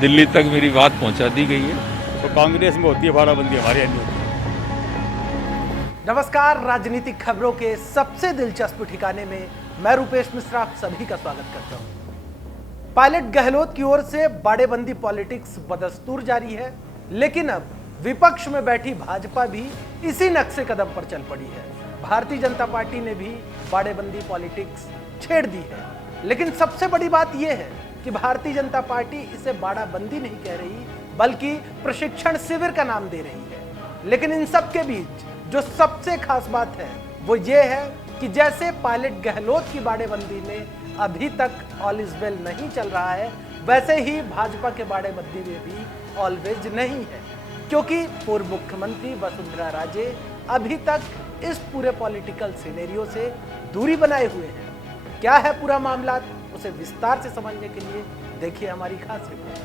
दिल्ली तक मेरी बात पहुंचा दी गई है। तो कांग्रेस में होती है भाड़ाबंदी, हमारे यहाँ नहीं होती। नमस्कार, राजनीतिक खबरों के सबसे दिलचस्प ठिकाने में मैं रूपेश मिश्रा आप सभी का स्वागत करता हूं। पायलट गहलोत की ओर से बाड़ेबंदी पॉलिटिक्स बदस्तूर जारी है, लेकिन अब विपक्ष में बैठी भाजपा भी इसी नक्शे कदम पर चल पड़ी है। भारतीय जनता पार्टी ने भी बाड़ेबंदी पॉलिटिक्स छेड़ दी है, लेकिन सबसे बड़ी बात यह है कि भारतीय जनता पार्टी इसे बाड़ाबंदी नहीं कह रही, बल्कि प्रशिक्षण शिविर का नाम दे रही है। लेकिन इन सब के बीच जो सबसे खास बात है वो ये है कि जैसे पायलट गहलोत की बाड़ेबंदी में अभी तक ऑल इज वेल नहीं चल रहा है, वैसे ही भाजपा के बाड़ेबंदी में भी ऑलवेज नहीं है, क्योंकि पूर्व मुख्यमंत्री वसुंधरा राजे अभी तक इस पूरे पॉलिटिकल सिनेरियो से दूरी बनाए हुए हैं। क्या है पूरा मामला, उसे विस्तार से समझने के लिए देखिए हमारी खास रिपोर्ट।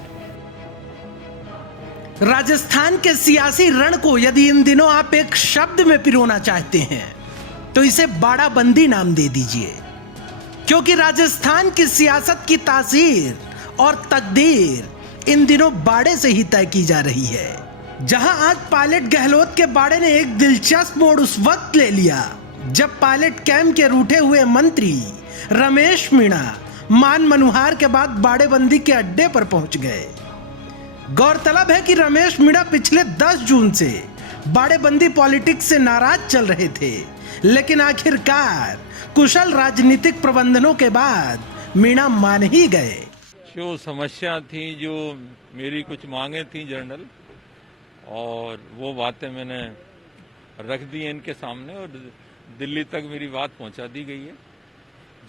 राजस्थान के सियासी रण को यदि इन दिनों आप एक शब्द में पिरोना चाहते हैं तो इसे बाड़ाबंदी नाम दे दीजिए, क्योंकि राजस्थान की सियासत की तासीर और तकदीर इन दिनों बाड़े से ही तय की जा रही है। जहां आज पायलट गहलोत के बाड़े ने एक दिलचस्प मोड़ उस वक्त ले लिया जब पायलट कैंप के रूठे हुए मंत्री रमेश मीणा मान मनुहार के बाद बाड़ेबंदी के अड्डे पर पहुंच गए। गौरतलब है कि रमेश मीणा पिछले 10 जून से बाड़ेबंदी पॉलिटिक्स से नाराज चल रहे थे, लेकिन आखिरकार कुशल राजनीतिक प्रबंधनों के बाद मीणा मान ही गए। जो समस्या थी, जो मेरी कुछ मांगे थी जनरल, और वो बातें मैंने रख दी हैं इनके सामने और दिल्ली तक मेरी बात पहुंचा दी गई है।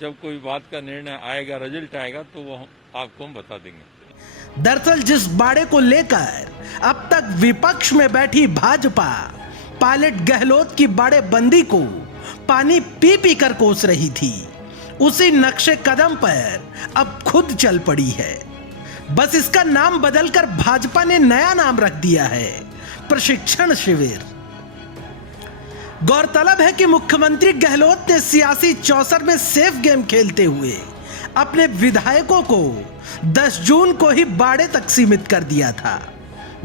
जब कोई बात का निर्णय आएगा, रिजल्ट आएगा, तो वो आपको हम बता देंगे। दरअसल जिस बाड़े को लेकर अब तक विपक्ष में बैठी भाजपा पायलट गहलोत की बाड़ेबंदी को पानी पी पी कर कोस रही थी, उसी नक्शे कदम पर अब खुद चल पड़ी है। बस इसका नाम बदलकर भाजपा ने नया नाम रख दिया है, प्रशिक्षण शिविर। गौरतलब है कि मुख्यमंत्री गहलोत ने सियासी चौसर में सेफ गेम खेलते हुए अपने विधायकों को 10 जून को ही बाड़े तक सीमित कर दिया था,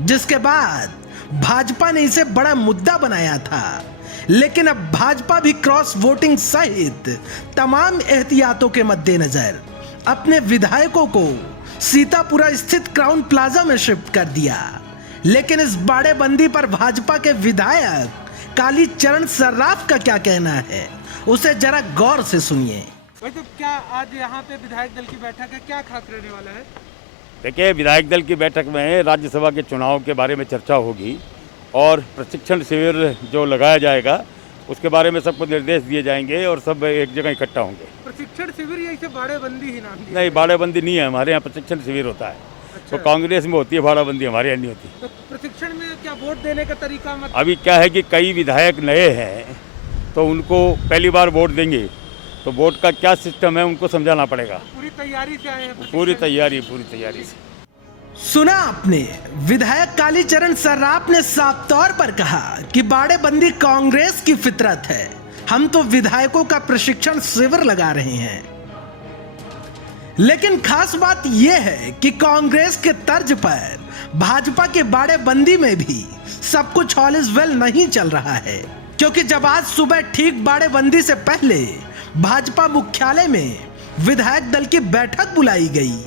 जिसके बाद भाजपा ने इसे बड़ा मुद्दा बनाया था। लेकिन अब भाजपा भी क्रॉस वोटिंग सहित तमाम एहतियातों के मद्देनजर अपने विधायकों को सीतापुरा स्थित क्राउन प्लाजा में शिफ्ट कर दिया। लेकिन इस बाड़ेबंदी पर भाजपा के विधायक कालीचरण सर्राफ का क्या कहना है, उसे जरा गौर से सुनिए। भाई, तो क्या आज यहाँ पे विधायक दल की बैठक है, क्या खास रहने वाला है? देखिए, विधायक दल की बैठक में राज्यसभा के चुनाव के बारे में चर्चा होगी और प्रशिक्षण शिविर जो लगाया जाएगा उसके बारे में सबको निर्देश दिए जाएंगे और सब एक जगह इकट्ठा होंगे। प्रशिक्षण शिविर या इसे बाड़ेबंदी ही नाम दिया? नहीं, बाड़ेबंदी नहीं है, हमारे यहाँ प्रशिक्षण शिविर होता है। अच्छा। तो कांग्रेस में होती है भाड़ाबंदी, हमारे यहाँ नहीं होती। तो प्रशिक्षण में क्या वोट देने का तरीका अभी क्या है कि कई विधायक नए हैं तो उनको पहली बार वोट देंगे, तो वोट का क्या सिस्टम है उनको समझाना पड़ेगा। पूरी तैयारी से आए हैं? पूरी तैयारी से। सुना आपने, विधायक कालीचरण सर्राफ ने साफ तौर पर कहा कि बाड़ेबंदी कांग्रेस की फितरत है, हम तो विधायकों का प्रशिक्षण शिविर लगा रहे हैं। लेकिन खास बात यह है कि कांग्रेस के तर्ज पर भाजपा के बाड़ेबंदी में भी सब कुछ ऑल इज वेल नहीं चल रहा है, क्योंकि जब आज सुबह ठीक बाड़ेबंदी से पहले भाजपा मुख्यालय में विधायक दल की बैठक बुलाई गई,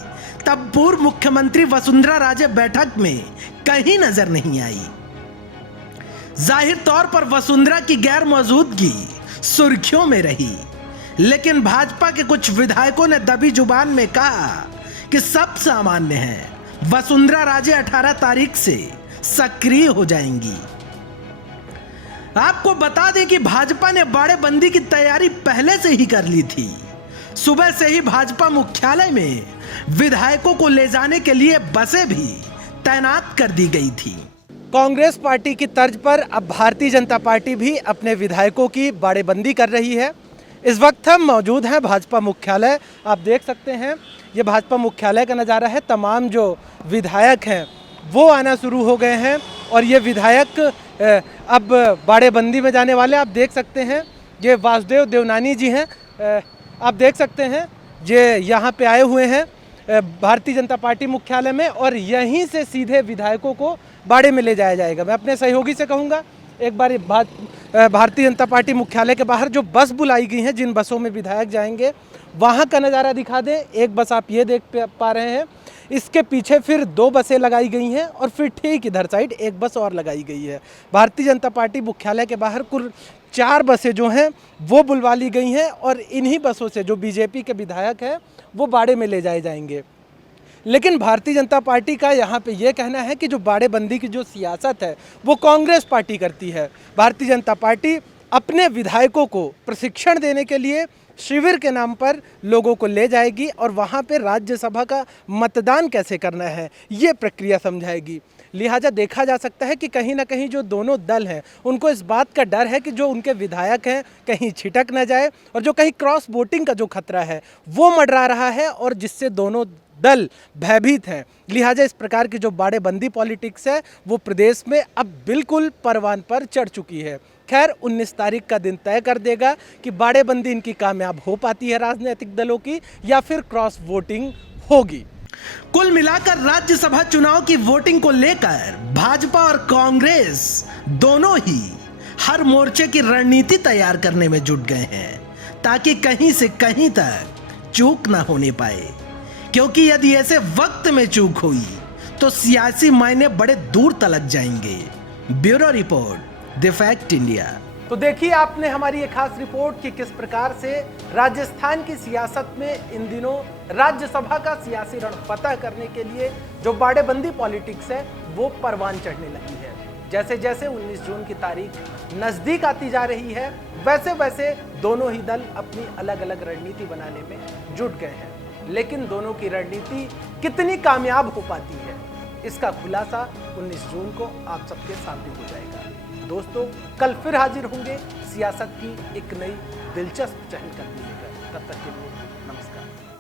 तब पूर्व मुख्यमंत्री वसुंधरा राजे बैठक में कहीं नजर नहीं आई। जाहिर तौर पर वसुंधरा की गैर मौजूदगी सुर्खियों में रही, लेकिन भाजपा के कुछ विधायकों ने दबी जुबान में कहा कि सब सामान्य है, वसुंधरा राजे 18 तारीख से सक्रिय हो जाएंगी। आपको बता दें कि भाजपा ने बाड़ेबंदी की तैयारी पहले से ही कर ली थी। सुबह से ही भाजपा मुख्यालय में विधायकों को ले जाने के लिए बसें भी तैनात कर दी गई थी। कांग्रेस पार्टी की तर्ज पर अब भारतीय जनता पार्टी भी अपने विधायकों की बाड़ेबंदी कर रही है। इस वक्त हम मौजूद हैं भाजपा मुख्यालय। आप देख सकते हैं ये भाजपा मुख्यालय का नज़ारा है। तमाम जो विधायक हैं वो आना शुरू हो गए हैं और ये विधायक अब बाड़ेबंदी में जाने वाले। आप देख सकते हैं ये वासुदेव देवनानी जी हैं। आप देख सकते हैं ये यहाँ पे आए हुए हैं भारतीय जनता पार्टी मुख्यालय में और यहीं से सीधे विधायकों को बाड़े में ले जाया जाएगा। मैं अपने सहयोगी से कहूँगा एक बार भारतीय जनता पार्टी मुख्यालय के बाहर जो बस बुलाई गई हैं, जिन बसों में विधायक जाएंगे, वहाँ का नज़ारा दिखा दें। एक बस आप ये देख पा रहे हैं, इसके पीछे फिर 2 बसें लगाई गई हैं और फिर ठीक इधर साइड एक बस और लगाई गई है। भारतीय जनता पार्टी मुख्यालय के बाहर कुल 4 बसें जो हैं वो बुलवा ली गई हैं और इन्हीं बसों से जो बीजेपी के विधायक हैं वो बाड़े में ले जाए जाएंगे। लेकिन भारतीय जनता पार्टी का यहाँ पे ये कहना है कि जो बाड़ेबंदी की जो सियासत है वो कांग्रेस पार्टी करती है। भारतीय जनता पार्टी अपने विधायकों को प्रशिक्षण देने के लिए शिविर के नाम पर लोगों को ले जाएगी और वहाँ पे राज्यसभा का मतदान कैसे करना है ये प्रक्रिया समझाएगी। लिहाजा देखा जा सकता है कि कहीं ना कहीं जो दोनों दल हैं उनको इस बात का डर है कि जो उनके विधायक हैं कहीं छिटक न जाए और जो कहीं क्रॉस वोटिंग का जो खतरा है वो मंडरा रहा है और जिससे दोनों दल भयभीत हैं। लिहाजा इस प्रकार की जो बाड़ेबंदी पॉलिटिक्स है वो प्रदेश में अब बिल्कुल परवान पर चढ़ चुकी है। खैर 19 तारीख का दिन तय कर देगा कि बाड़ेबंदी इनकी कामयाब हो पाती है राजनीतिक दलों की या फिर क्रॉस वोटिंग होगी। कुल मिलाकर राज्यसभा चुनाव की वोटिंग को लेकर भाजपा और कांग्रेस दोनों ही हर मोर्चे की रणनीति तैयार करने में जुट गए हैं ताकि कहीं से कहीं तक चूक ना होने पाए, क्योंकि यदि ऐसे वक्त में चूक हुई तो सियासी मायने बड़े दूर तलक जाएंगे। Bureau report, the fact India. तो देखिए आपने हमारी ये खास रिपोर्ट कि किस प्रकार से राजस्थान की सियासत में इन दिनों राज्यसभा का सियासी रण फतह करने के लिए जो बाड़ेबंदी पॉलिटिक्स है वो परवान चढ़ने लगी है। जैसे जैसे 19 जून की तारीख नजदीक आती जा रही है वैसे वैसे दोनों ही दल अपनी अलग अलग रणनीति बनाने में जुट गए हैं। लेकिन दोनों की रणनीति कितनी कामयाब हो पाती है इसका खुलासा 19 जून को आप सबके सामने हो जाएगा। दोस्तों कल फिर हाजिर होंगे सियासत की एक नई दिलचस्प चहल कदमी लेकर। तब तक के लिए नमस्कार।